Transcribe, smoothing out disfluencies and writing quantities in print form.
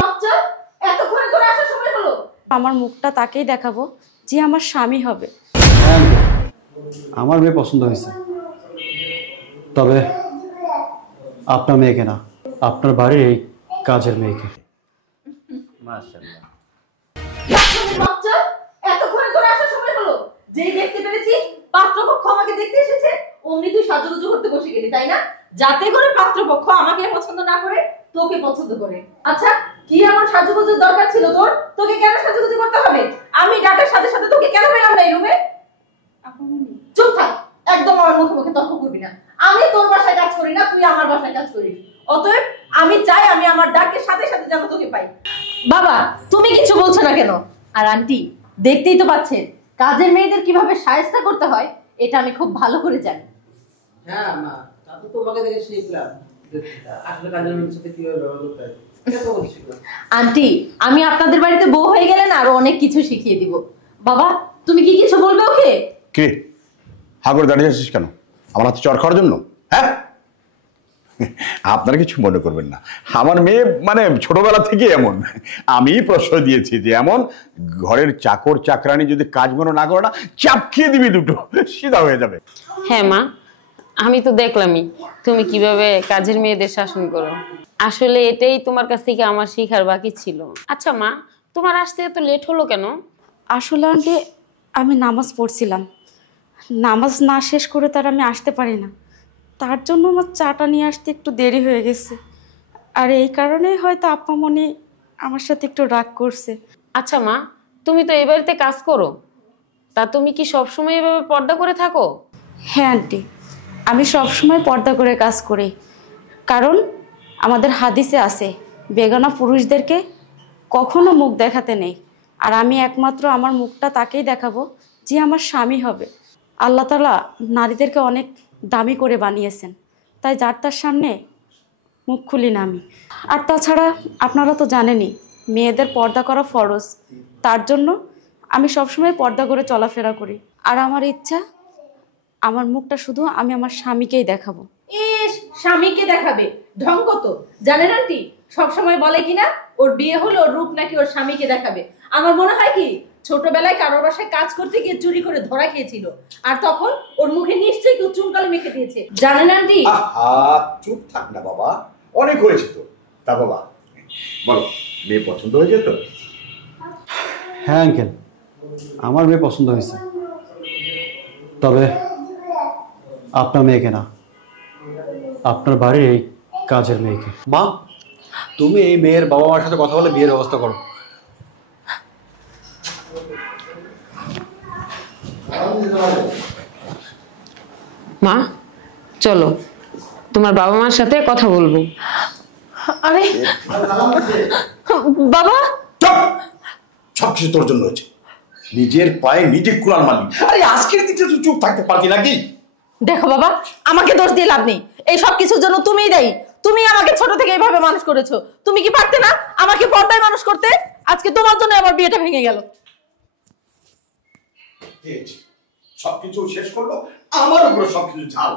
বাচ্চা এতক্ষণে তোর আসার সময় হলো। আমার মুখটা তাকেই দেখাবো যে আমার স্বামী হবে। হ্যাঁ, আমার মেয়ে পছন্দ হয়েছে, তবে আপনার মেয়েকে না, আপনার বাড়ির এই কাজের মেয়েকে। মাশাআল্লাহ। বাচ্চা এতক্ষণে তোর আসার সময় হলো। যেই দেখতে পেরেছি পাত্রপক্ষ আমাকে দেখতে এসেছে, অমনি তুই সাজুগুজু করতে বসে গেলি, তাই না? যাতে করে পাত্রপক্ষ আমাকে পছন্দ না করে তোকে পছন্দ করে। আচ্ছা, কি আমার সাজুগুজুর দরকার ছিল তোর? তোকে কেন সাজুগুজু করতে হবে? আমি ডাকার সাথে সাথে তোকে কেন পেলাম না এই রুমে? চুপ থাক, একদম আমার মুখে মুখে তর্ক করবি না। আমি তোর বাসায় কাজ করি না, তুই আমার বাসায় কাজ করিস। অতএব আমি চাই আমি আমার ডাকের সাথে সাথে যেন তোকে পাই। বাবা, তুমি কিছু বলছো না কেন? আর আন্টি, দেখতেই তো পাচ্ছেন কাজের মেয়েদের কিভাবে শায়েস্তা করতে হয়, এটা আমি খুব ভালো করে জানি। হ্যাঁ মা, তা তো তোমাকে দেখে শিখলাম আসলে কাজের মেয়ের সাথে কিভাবে ব্যবহার করতে হয়। আন্টি, আমি আপনাদের বাড়িতে বউ হয়ে গেলে না আরো অনেক কিছু শিখিয়ে দিব। বাবা, তুমি কি কিছু বলবে ওকে? কে হা করে দাঁড়িয়ে আছিস কেন? আমার হাতে চর খাওয়ার জন্য? হ্যাঁ, আপনারা কিছু মনে করবেন না, আমার মেয়ে মানে ছোটবেলা থেকে এমন। আমি প্রশ্রয় দিয়েছি যে এমন ঘরের চাকর চাকরানি যদি কাজ মনে না করে না, চাপ খেয়ে দিবি দুটো, সিধা হয়ে যাবে। হ্যাঁ মা, আমি তো দেখলামই তুমি কিভাবে কাজের মেয়েদের শাসন করো। আসলে এটাই তোমার কাছ থেকে আমার শেখার বাকি ছিল। আচ্ছা মা, তোমার আসতে এত লেট হলো কেন? আসলে আন্টি, আমি নামাজ পড়ছিলাম, নামাজ না শেষ করে তার আমি আসতে পারি না, তার জন্য আমার চাটা নিয়ে আসতে একটু দেরি হয়ে গেছে। আর এই কারণেই হয়তো আপা মনে আমার সাথে একটু রাগ করছে। আচ্ছা মা, তুমি তো এই বাড়িতে কাজ করো, তা তুমি কি সবসময় এভাবে পর্দা করে থাকো? হ্যাঁ আন্টি, আমি সবসময় পর্দা করে কাজ করি, কারণ আমাদের হাদিসে আছে বেগানা পুরুষদেরকে কখনো মুখ দেখাতে নেই। আর আমি একমাত্র আমার মুখটা তাকেই দেখাবো যে আমার স্বামী হবে। আল্লাহ তাআলা নারীদেরকে অনেক দামি করে বানিয়েছেন, তাই যার তার সামনে মুখ খুলি না আমি। আর তাছাড়া আপনারা তো জানেনই মেয়েদের পর্দা করা ফরজ, তার জন্য আমি সবসময় পর্দা করে চলাফেরা করি। আর আমার ইচ্ছা আমার মুখটা শুধু আমি আমার স্বামীকেই দেখাবো। ইস, স্বামীকে দেখাবে? ঢং কত জানেন আন্টি? সবসময় বলে কিনা ওর বিয়ে হলো ওর রূপ নাকি ওর স্বামীকে দেখাবে। আমার মনে হয় কি ছোটবেলায় কারোর বাসায় কাজ করতে গিয়ে চুরি করে ধরা খেয়েছিল, আর তখন ওর মুখে নিশ্চয়ই কেউ চুনকালি মেখে দিয়েছে, জানেন আন্টি? চুপ থাক না বাবা, অনেক হয়েছে তো। তা বাবা বলো, মেয়ে পছন্দ হয়েছে তো? হ্যাঁ আঙ্কেল, আমার মেয়ে পছন্দ হয়েছে, তবে আপনার মেয়েকে না, আপনার বাড়ির এই কাজের মেয়েকে। মা, তুমি এই মেয়ের বাবা মার সাথে কথা বলে বিয়ের ব্যবস্থা করো। মা চলো, তোমার বাবা মার সাথে কথা বলবো। আরে বাবা, সবকিছু তোর জন্য হয়েছে, নিজের পায়ে নিজে কুড়াল মারলি। আরে আজকের দিকে তুই চুপ থাকতে পারতি নাকি? দেখো বাবা, আমাকে দোষ দিয়ে লাভ নেই, এই সব কিছুর জন্য তুমিই দায়ী। তুমি আমাকে ছোট থেকে এইভাবে মানুষ করেছো, তুমি কি পারতে না আমাকে পর্দায় মানুষ করতে? আজকে তোমার জন্য আমার বিয়েটা ভেঙে গেল। সবকিছু শেষ করলো, আমার উপরে সবকিছু ঝাল।